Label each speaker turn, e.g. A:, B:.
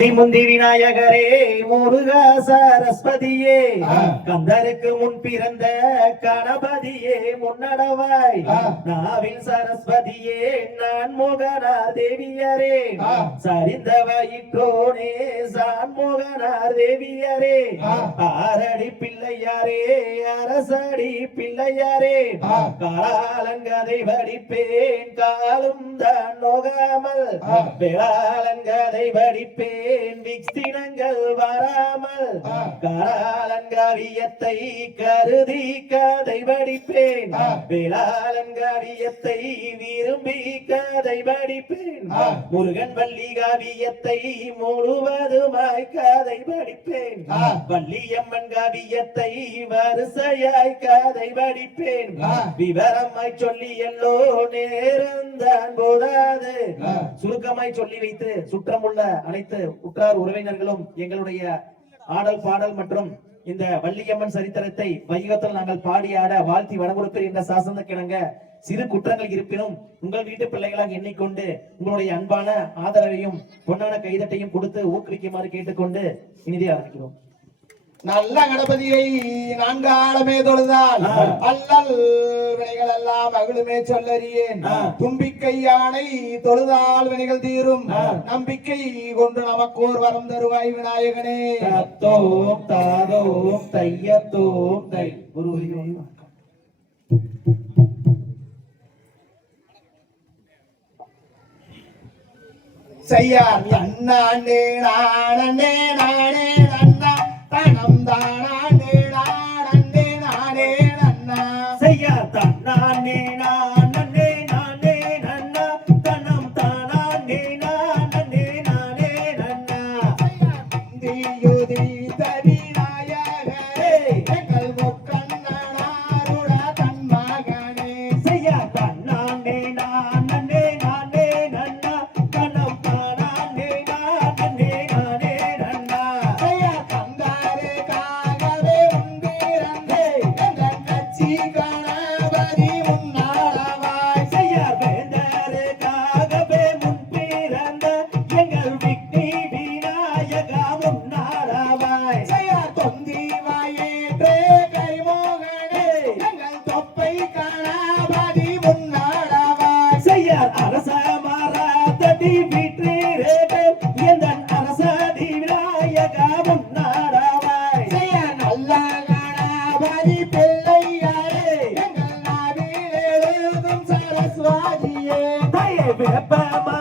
A: முந்தி விநாயகரே முருக சரஸ்வதியே. கந்தருக்கு முன் பிறந்த கணபதியே முன்னடவாய். நாவில் சரஸ்வதியே நான் மோகனார் தேவியரே ஆ. சரிந்த வயிற்றோனே சான் மோகனார் தேவியரே. ஆரடி பிள்ளையாரே அரசடி பிள்ளையாரே. காலங்கதை வடிப்பேன் காலும் தான் நோகாமல். வேளாளங்கதை வடிப்பேன் விக்தினங்கள் வராமல்
B: ஆ.
A: காலங்கவியத்தை கருதி கதை வடிப்பேன் ஆ. வேளாளங்கவியத்தை விரும்பி கதை வடிப்பேன் ஆ. முருகன் வள்ளி காவியத்தை முழுவதுமாய் கதை படிப்பேன். வள்ளியம்மன் காவியத்தை வரிசையாய் கதை படிப்பேன். விவரமாய் சொல்லி எல்லோ நேரந்தான் போதாது. சுருக்கமாய் சொல்லி வைத்து சுற்றமுள்ள அனைத்து உற்றார் உறவினர்களும் எங்களுடைய ஆடல் பாடல் மற்றும் இந்த வள்ளியம்மன் சரித்திரத்தை வைகத்தில் நாங்கள் பாடி ஆட வாழ்த்தி வடமுறுப்பீர் என்ற சாசனக்கிணங்க சிறு குற்றங்கள் இருப்பினும் உங்கள் வீட்டு பிள்ளைகளாக எண்ணிக்கொண்டு உங்களுடைய அன்பான ஆதரவையும் பொன்னான கைதட்டையும் கொடுத்து ஊக்குவிக்குமாறு கேட்டுக்கொண்டு இனிதே ஆரம்பிக்கிறோம்.
B: நல்ல கணபதியை நான்காலமே தொழுதால். அல்லல் வினைகள் எல்லாம் மகிழுமே சொல்லறியேன். தும்பிக்கை யானை தொழுதால் வினைகள் தீரும். நம்பிக்கை கொண்டு நமக்கோர் வரம் தருவாய் விநாயகனே
A: தத்தோம் தாதோம் தையத்தோம் தை குருவே வணக்கம்.
B: செய்யார் தன்னாண்டே நானே நானே தனம் தானாண்டு மோகனே எங்கள் தொப்பை கணாபதி முன்னாடவா
A: செய்யார் அரச மாறாத்தடி வீற்றேரே எந்த அரச திவிநாயக முன்னாடவா
B: செய்யார் நல்ல கணாபதி பிள்ளையாரே. எங்கள் நாடில் எழுதும் சரஸ்வாதியே.
A: தயவே பமா